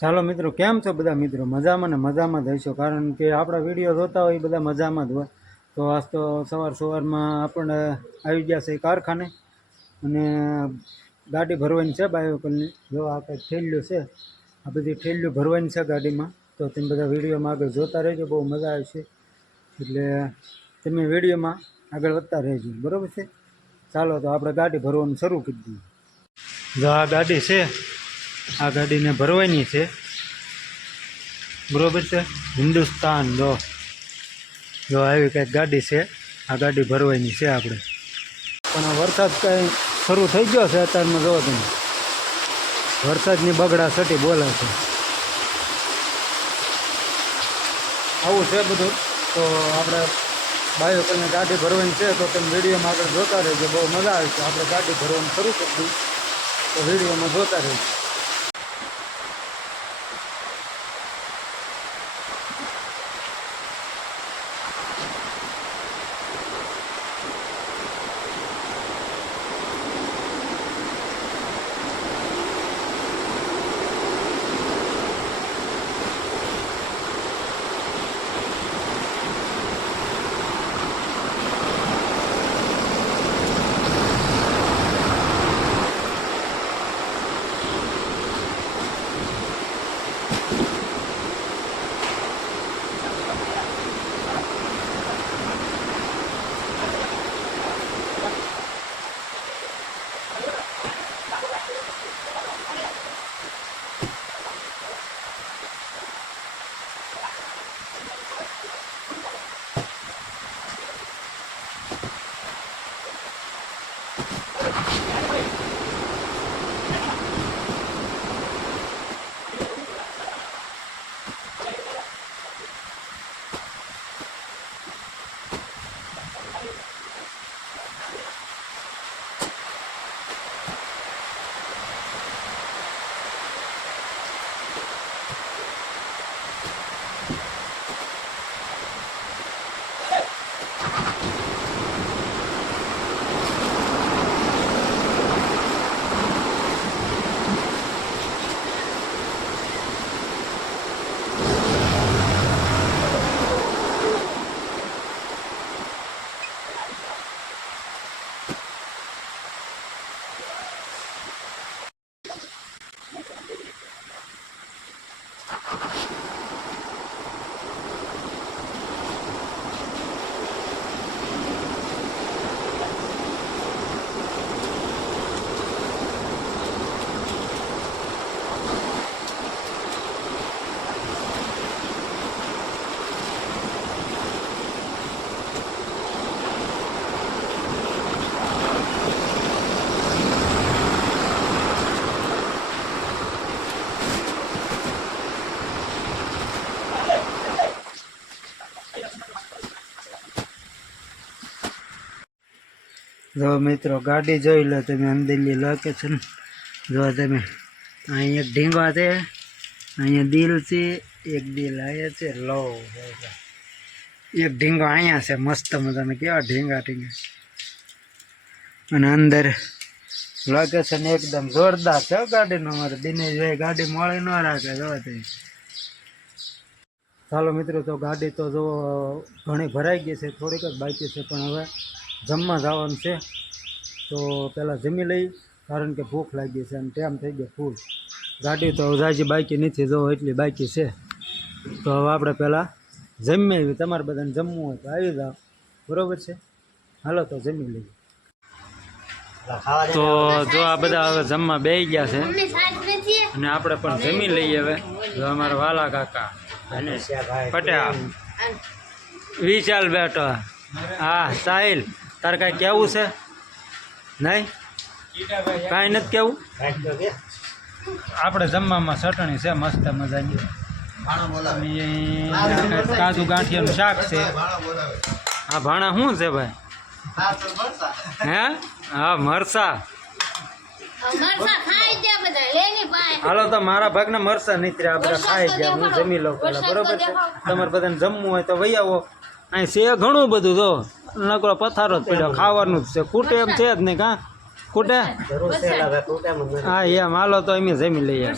ચાલો મિત્રો, કેમ છો બધા મિત્રો? મજામાં ને મજામાં જ હશો, કારણ કે આપણા વિડીયો જોતા હોય એ બધા મજામાં જ હોય. તો આજ તો સવારમાં આપણે આવી ગયા છે કારખાને, અને ગાડી ભરવાની છે બાયોકલની. જો આ કંઈક થેલીઓ છે, આ બધી થેલીઓ ભરવાની છે ગાડીમાં. તો તમે બધા વિડીયોમાં આગળ જોતા રહેજો, બહુ મજા આવશે. એટલે તમે વિડીયોમાં આગળ વધતા રહેજો, બરાબર છે? ચાલો તો આપણે ગાડી ભરવાનું શરૂ કરી દઈએ. જો આ ગાડી છે, આ ગાડીને ભરવાની છે, બરોબર છે. હિન્દુસ્તાન જો આવી કંઈક ગાડી છે, આ ગાડી ભરવાની છે આપણે. પણ વરસાદ કંઈ શરૂ થઈ ગયો છે અત્યારમાં. જોવો તમે, વરસાદની બગડા સટી બોલે છે. આવું છે બધું. તો આપણે બાયોકલની ગાડી ભરવાની છે, તો તમે વિડીયોમાં આગળ જોતા રહેજો, બહુ મજા આવે છે. આપણે ગાડી ભરવાનું શરૂ કરી દઈએ, તો વિડીયોમાં જોતા રહેજો. જો મિત્રો, ગાડી જોઈ લો તમે, અંદરની લોકેશન જો તમે. અહીં એક ઢીંગા છે, અહીંયા દિલ છે, એક દિલ અહીંયા છે. લો, એક ઢીંગો અહીંયા છે, મસ્ત મજાનો. કેવા ઢીંગા અને અંદર લોકેશન એકદમ જોરદાર છે ગાડીનું. અમારે દિનેશભાઈ ગાડી મોડી ન રાખે. જો તે ચાલો મિત્રો, તો ગાડી તો જો ઘણી ભરાઈ ગઈ છે, થોડીક જ બાકી છે. પણ હવે જમવા જવાનું છે, તો પહેલાં જમી લઈ, કારણ કે ભૂખ લાગી છે અને ટાઈમ થઈ ગયો ફૂલ. ગાડી તો જાજી બાકી નથી, જો એટલી બાકી છે. તો હવે આપણે પહેલાં જમી આવી. તમારે બધાને જમવું હોય તો આવી જાઓ, બરાબર છે? હાલો તો જમી લઈએ. તો જો આ બધા હવે જમવા બેસી ગયા છે, અને આપણે પણ જમી લઈએ હવે. જો અમારા વાલા કાકા અને પટેલ વિશાલ બેઠો. હા સાહિલ, તારે કાંઈ કહેવું છે? નહીં, કાંઈ નથી કહેવું. આપણે જમવામાં ચટણી છે મસ્ત મજાની, કાજુ ગાંઠિયાનું શાક છે. હા ભાણા શું છે ભાઈ? હે? હા મરસા. હાલો તો મારા ભાગના મરસા નીકળ્યા, આ બધા ખાઈ ગયા. હું જમી લઉં પેલા, બરોબર છે? તમારે બધાને જમવું હોય તો વહી આવો. અહીં છે ઘણું બધું, જો નકરો પથારો જ પડ્યો, ખાવાનું જ છે. ખૂટે એમ છે જ નહીં, કાં ખૂટે? હા એમ. હાલો તો અમે જમી લઈએ.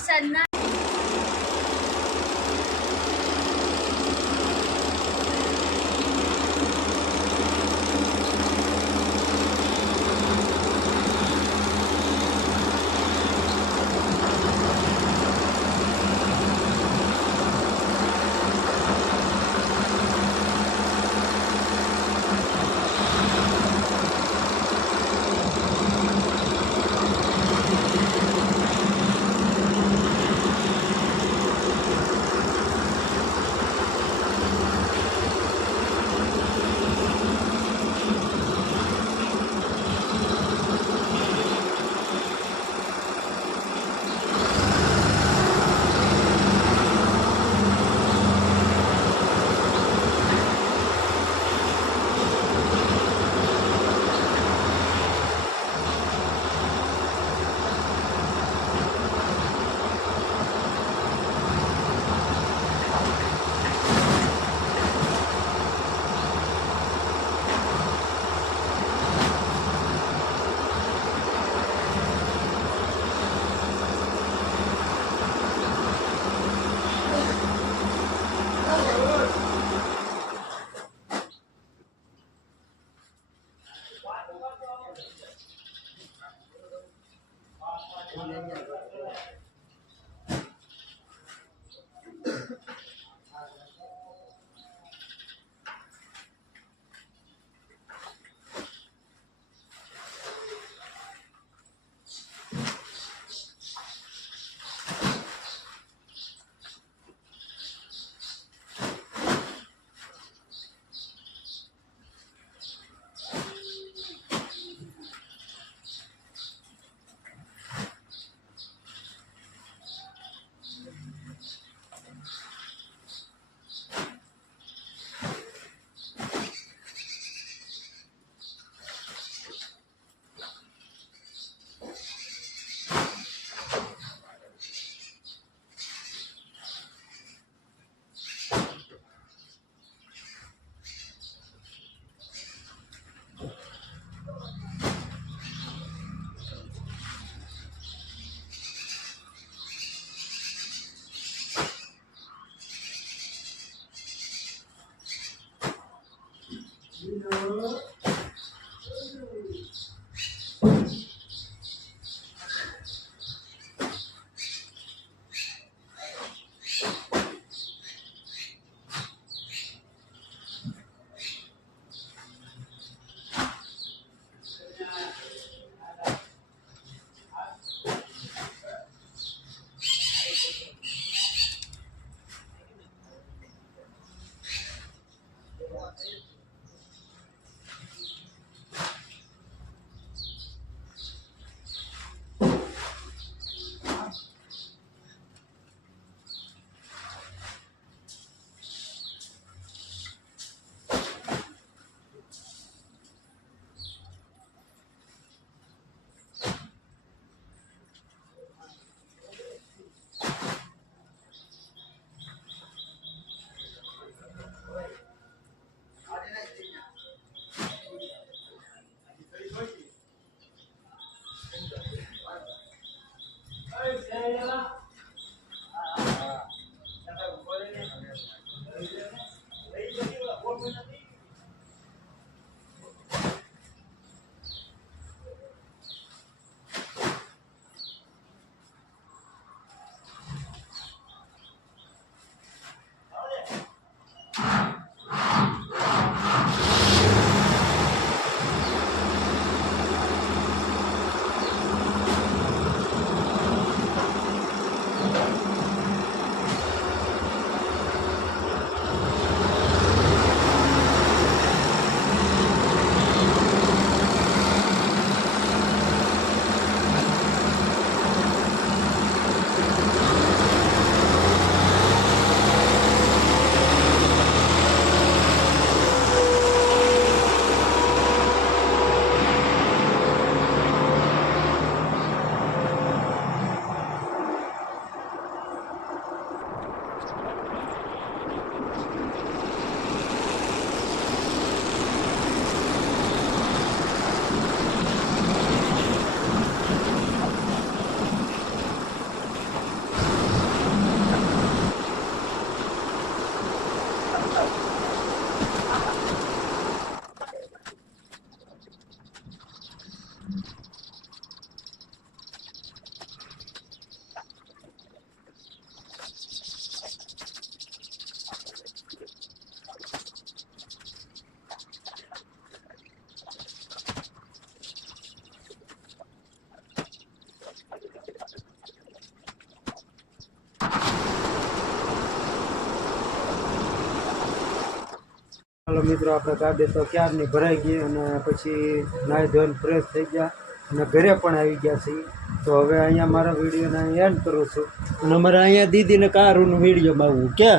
ચાલો મિત્રો, આપણે ગાડી તો ક્યારની ભરાઈ ગઈ અને પછી નાહી ધોઈને ફ્રેશ થઈ ગયા અને ઘરે પણ આવી ગયા છીએ. તો હવે અહીંયા મારા વિડીયોને એન્ડ કરું છું અને અમારે અહીંયા દીદીને કારુનું વિડીયોમાં આવવું કે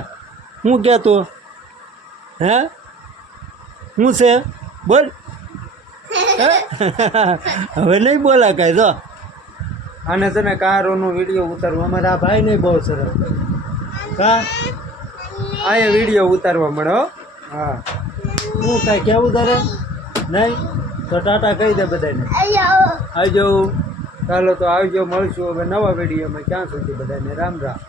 હું કહેતો હે શું છે બોલ હવે નહીં બોલા કાંઈ જો આને છે ને કારોનો વિડીયો ઉતારવો અમારે આ ભાઈ નહીં બહુ સરસ કા આ એ વિડીયો ઉતારવા મળે હો. હા શું કાંઈ કેવું તારે નહીં તો ટાટા કહી દે બધાને આવજો. ચાલો તો આવજો, મળશું હવે નવા વિડીયોમાં. ક્યાં સુધી બધાને રામ રામ.